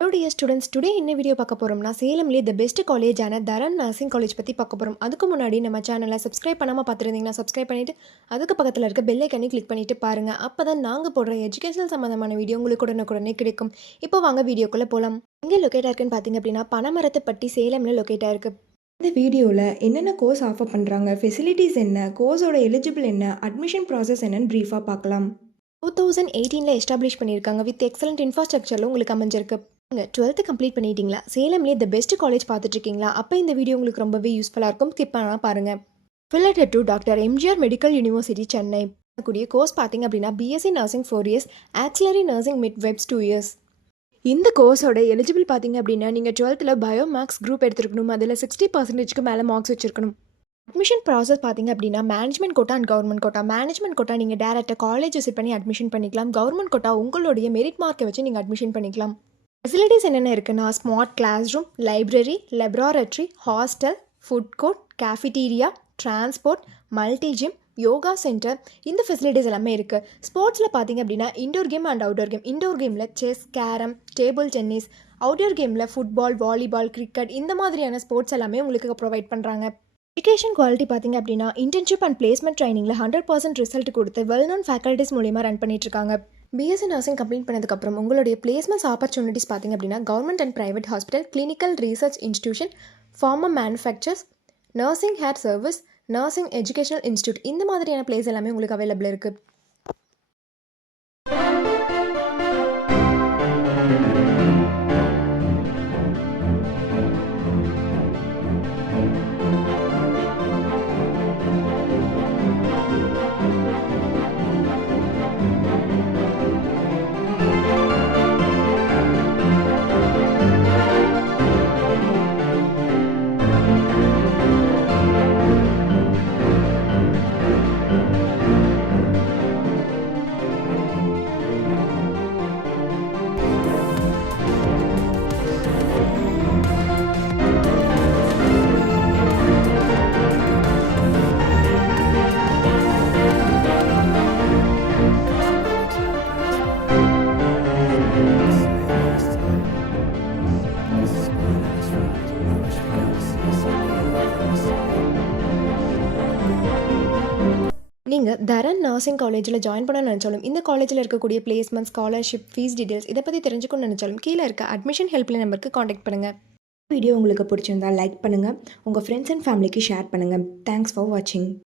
Hello dear students, today என்ன video பார்க்க போகிறோம்னா சேலம்லேயே த பெஸ்ட் காலேஜான தரன் நர்சிங் காலேஜ் பற்றி பார்க்க போகிறோம். அதுக்கு முன்னாடி நம்ம சேனலை சப்ஸ்கிரைப் பண்ணாமல் பார்த்துருந்தீங்கன்னா சப்ஸ்கிரைப் பண்ணிவிட்டு அதுக்கு பக்கத்தில் இருக்க பெல் ஐக்கனை கிளிக் பண்ணிவிட்டு பாருங்கள். அப்போ தான் நாங்கள் போடுற எஜுகேஷனல் சம்மந்தமான வீடியோ உங்களுக்கு உடனுக்குடனே கிடைக்கும். இப்போ வாங்க வீடியோக்குள்ளே போகலாம். எங்கே லொக்கேட் ஆயிருக்குன்னு பார்த்தீங்க அப்படின்னா பனமரத்துப்பட்டி சேலமில் லொக்கேட் ஆயிருக்கு. இந்த வீடியோவில் என்னென்ன கோர்ஸ் ஆஃபர் பண்ணுறாங்க, ஃபெசிலிட்டிஸ் என்ன, கோர்ஸோட எலிஜிபிள் என்ன, அட்மிஷன் ப்ராசஸ் என்னன்னு ப்ரீஃபாக பார்க்கலாம். 2018 எஸ்டாப்ளிஷ் பண்ணியிருக்காங்க. வித் எக்ஸலண்ட் இன்ஃப்ராஸ்ட்ரக்சரில் உங்களுக்கு அமைஞ்சிருக்கு. நீங்கள் 12th கம்ப்ளீட் பண்ணிட்டீங்களா? சேலம்லேயே த பெஸ்ட் காலேஜ் பார்த்துட்ருக்கீங்களா? அப்போ இந்த வீடியோ உங்களுக்கு ரொம்பவே யூஸ்ஃபுல்லாக இருக்கும். ஸ்கிப் பண்ணால் பாருங்கள். Affiliated to doctor MGR medical university Chennai கூடிய கோர்ஸ் பார்த்தீங்க அப்படின்னா BSc nursing 4 years, auxiliary nursing midwives 2 years. இந்த கோர்ஸோட எலிஜிபிள் பார்த்தீங்க அப்படின்னா நீங்கள் 12th பயோமேக்ஸ் குரூப் எடுத்துருக்கணும். அதில் 60%க்கு மேலே மார்க்ஸ் வச்சிருக்கணும். அட்மிஷன் ப்ராசஸ் பார்த்தீங்க அப்படின்னா management quota and government quota. Management quota நீங்கள் டேரெக்டாக காலேஜ் விசிட் பண்ணி அட்மிஷன் பண்ணிக்கலாம். கவர்மெண்ட் கோட்டா உங்களுடைய மெரிட் மார்க்கை வச்சு நீங்கள் அட்மிஷன் பண்ணிக்கலாம். ஃபெசிலிட்டிஸ் என்னென்ன இருக்குன்னா smart class room, library, laboratory, hostel, food court, cafeteria, transport, multi gym, yoga centre, இந்த ஃபெசிலிட்டிஸ் எல்லாமே இருக்குது. ஸ்போர்ட்ஸில் பார்த்தீங்க அப்படின்னா indoor game and outdoor game. Indoor கேமில் chess, carrom, table tennis, outdoor கேமில் ஃபுட்பால், வாலிபால், கிரிக்கெட், இந்த மாதிரியான ஸ்போர்ட்ஸ் எல்லாமே உங்களுக்கு ப்ரொவைட் பண்ணுறாங்க. எஜுகேஷன் குவாலிட்டி பார்த்தீங்க அப்படின்னா இன்டர்ன்ஷிப் அண்ட் பிளேஸ்மெண்ட் ட்ரைனிங்கில் 100% ரிசல்ட் கொடுத்து வெல் நோன் ஃபேக்கல்ட்டிஸ் மூலிமா ரன் பண்ணிட்டுருக்காங்க. பிஎஸ்சி நர்சிங் கம்ப்ளீட் பண்ணதுக்கப்புறம் உங்களுடைய பிளேஸ்மெண்ட்ஸ் ஆப்பர்ச்சுனிட்டிஸ் பார்த்தீங்க அப்படின்னா government and private hospital, clinical research institution, pharma manufacturers, nursing hair service, nursing educational institute, இந்த மாதிரியான பிளேஸ் எல்லாமே உங்களுக்கு அவைலபிள் இருக்குது. நீங்கள் தரன் நர்சிங் காலேஜில் ஜாயின் பண்ண நினச்சாலும், இந்த காலேஜில் இருக்கக்கூடிய பிளேஸ்மெண்ட், ஸ்காலர்ஷிப், ஃபீஸ் டீடைல்ஸ் இதை பற்றி தெரிஞ்சுக்கணும்னு நினச்சாலும் கீழே இருக்க அட்மிஷன் ஹெல்ப்லைன் நம்பருக்கு காண்டாக்ட் பண்ணுங்கள். வீடியோ உங்களுக்கு பிடிச்சிருந்தா லைக் பண்ணுங்கள், உங்கள் ஃப்ரெண்ட்ஸ் அண்ட் ஃபேமிலிக்கு ஷேர் பண்ணுங்கள். தேங்க்ஸ் ஃபார் வாட்சிங்.